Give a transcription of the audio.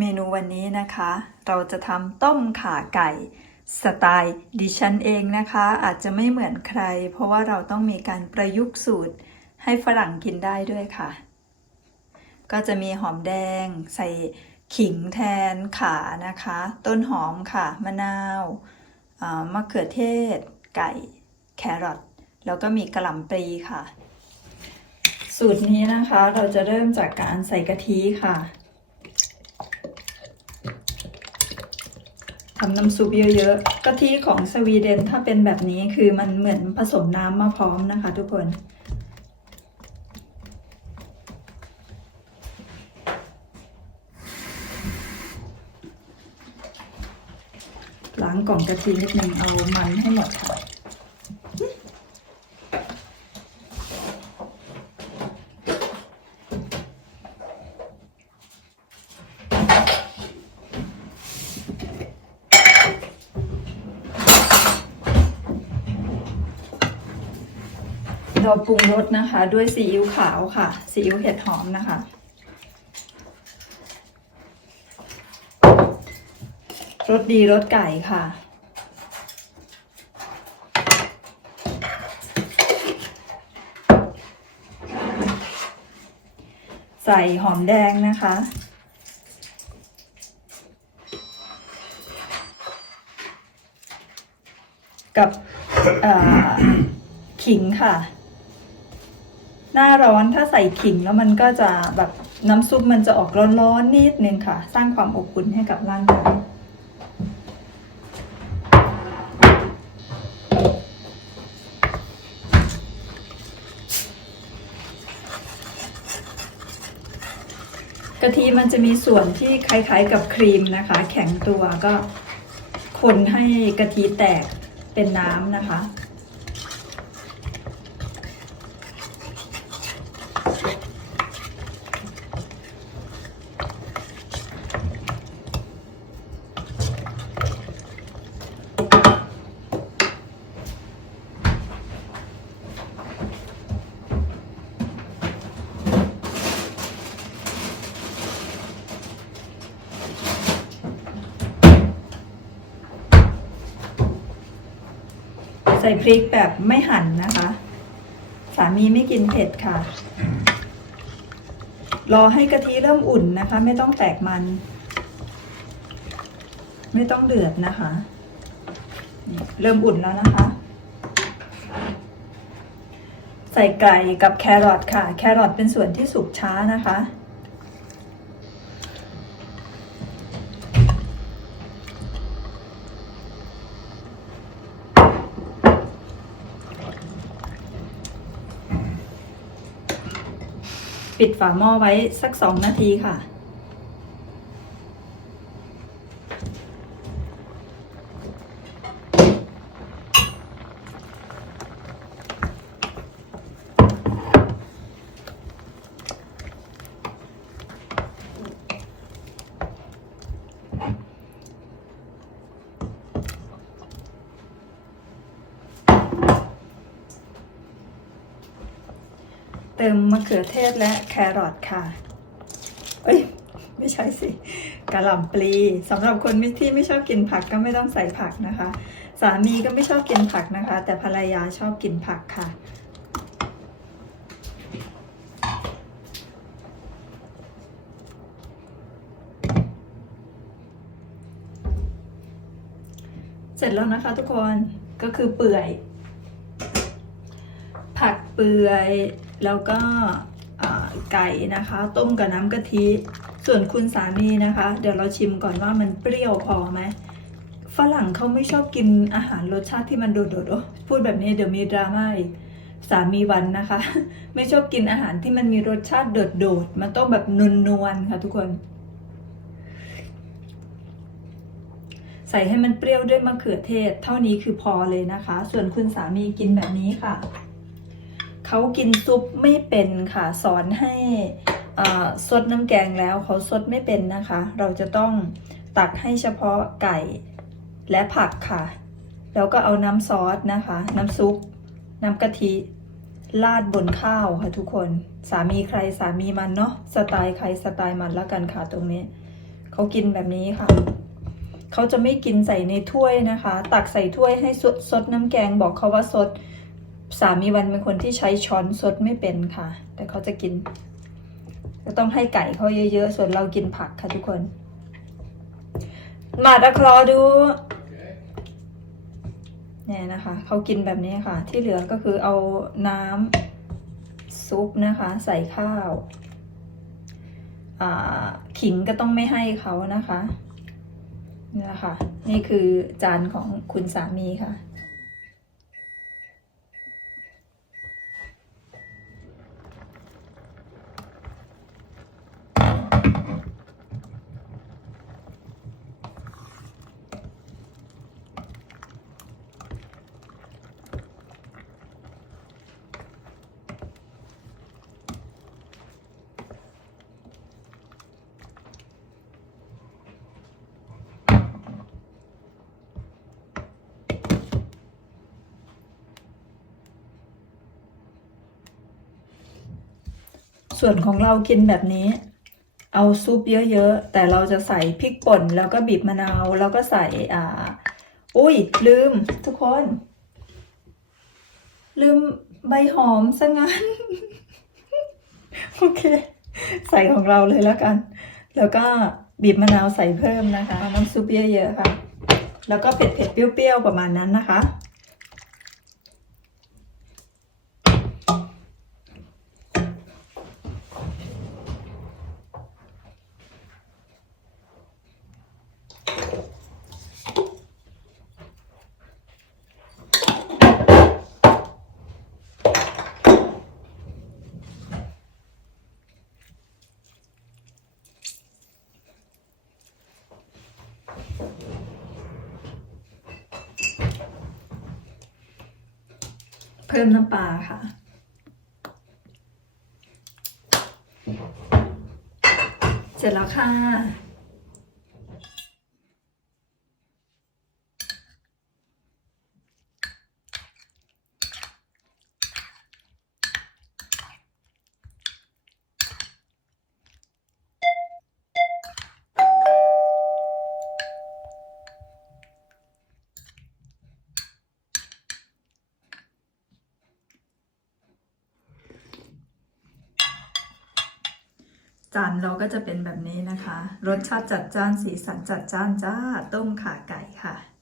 เมนูวันนี้นะคะ เราจะทำต้มข่าไก่ สไตล์ดิฉันเองนะคะ อาจจะไม่เหมือนใคร เพราะว่าเราต้องมีการประยุกต์สูตรให้ฝรั่งกินได้ด้วยค่ะ ก็จะมีหอมแดง ใส่ขิงแทนขานะคะ ต้นหอมค่ะ มะนาวมะเขือเทศ ไก่ แครอทแล้วก็มีกระหล่ำปลีค่ะ สูตรนี้นะคะเราจะเริ่มจากการใส่กะทิค่ะ ทำน้ำซุปเยอะๆกะทิของสวีเดนถ้าเป็นแบบนี้คือมันเหมือนผสมน้ำมาพร้อมนะคะ ทุกคนล้างกล่องกะทินิดนึงเอามันให้หมดค่ะ เราปรุงรสนะคะ ด้วยซีอิ๊วขาวค่ะซีอิ๊วเห็ดหอมนะคะ รสดีรสไก่ค่ะ ใส่หอมแดงนะคะกับขิงค่ะ หน้าร้อนถ้าใส่ขิงแล้วมันก็จะแบบน้ำซุปมันจะออกร้อนๆนิดนึงค่ะ สร้างความอบอุ่นให้กับร่างกายกะทิมันจะมีส่วนที่คล้ายๆกับครีมนะคะ แข็งตัวก็คนให้กะทิแตกเป็นน้ำนะคะ ส่พริกแบบไม่หั่นนะคะ สามีไม่กินเผ็ดค่ะ รอให้กะทิเริ่มอุ่นนะคะ ไม่ต้องแตกมัน ไม่ต้องเดือดนะคะ เริ่มอุ่นแล้วนะคะ ใส่ไก่กับแครอทค่ะ แครอทเป็นส่วนที่สุกช้านะคะ ปิดฝาหม้อไว้สักสองนาทีค่ะ เติมมะเขือเทศและแครอทค่ะ เอ้ย ไม่ใช่สิกะหล่ำปลีสำหรับคนที่ไม่ชอบกินผักก็ไม่ต้องใส่ผักนะคะ สามีก็ไม่ชอบกินผักนะคะ แต่ภรรยาชอบกินผักค่ะเสร็จแล้วนะคะทุกคนก็คือเปื่อย ผักเปื่อย แล้วก็ไก่นะคะ ต้มกับน้ำกะทิ ส่วนคุณสามีนะคะ เดี๋ยวเราชิมก่อนว่ามันเปรี้ยวพอไหมฝรั่งเขาไม่ชอบกินอาหารรสชาติที่มันโดดๆพูดแบบนี้เดี๋ยวมีดราม่าอีกสามีวันนะคะ ไม่ชอบกินอาหารที่มันมีรสชาติโดดๆมันต้องแบบนวลๆค่ะทุกคน ใส่ให้มันเปรี้ยวด้วยมะเขือเทศ เท่านี้คือพอเลยนะคะ ส่วนคุณสามีกินแบบนี้ค่ะ เขากินซุปไม่เป็นค่ะ สอนให้อ่าซดน้ำแกงแล้วเขาซดไม่เป็นนะคะ เราจะต้องตักให้เฉพาะไก่และผักค่ะ แล้วก็เอาน้ำซอสนะคะ น้ำซุป น้ำกะทิราดบนข้าวค่ะทุกคน สามีใครสามีมันเนาะสไตล์ใครสไตล์มันแล้วกันค่ะตรงนี้ เขากินแบบนี้ค่ะ เขาจะไม่กินใส่ในถ้วยนะคะ ตักใส่ถ้วยให้สดสดน้ำแกงบอกเขาว่าสด สามีวันเป็นคนที่ใช้ช้อนสดไม่เป็นค่ะ แต่เขาจะกินก็ต้องให้ไก่เขาเยอะๆ ส่วนเรากินผักค่ะทุกคน มาตะคลอดูเนี่ยนะคะ เขากินแบบนี้ค่ะ ที่เหลือก็คือเอาน้ำซุปนะคะ ใส่ข้าวขิงก็ต้องไม่ให้เขานะคะนี่นะคะนี่คือจานของคุณสามีค่ะ ส่วนของเรากินแบบนี้ เอาซุปเยอะๆ แต่เราจะใส่พริกป่น แล้วก็บีบมะนาว แล้วก็ใส่อ่า อุ้ยลืมทุกคน ลืมใบหอมซะงั้น โอเค ใส่ของเราเลยแล้วกัน แล้วก็บีบมะนาวใส่เพิ่มนะคะ น้ำซุปเยอะๆค่ะ แล้วก็เผ็ดๆเปรี้ยวๆประมาณนั้นนะคะ เพิ่มน้ำปลาค่ะ เสร็จแล้วค่ะ จานเราก็จะเป็นแบบนี้นะคะ รสชาติจัดจ้านสีสันจัดจ้านจ้าต้มข่าไก่ค่ะ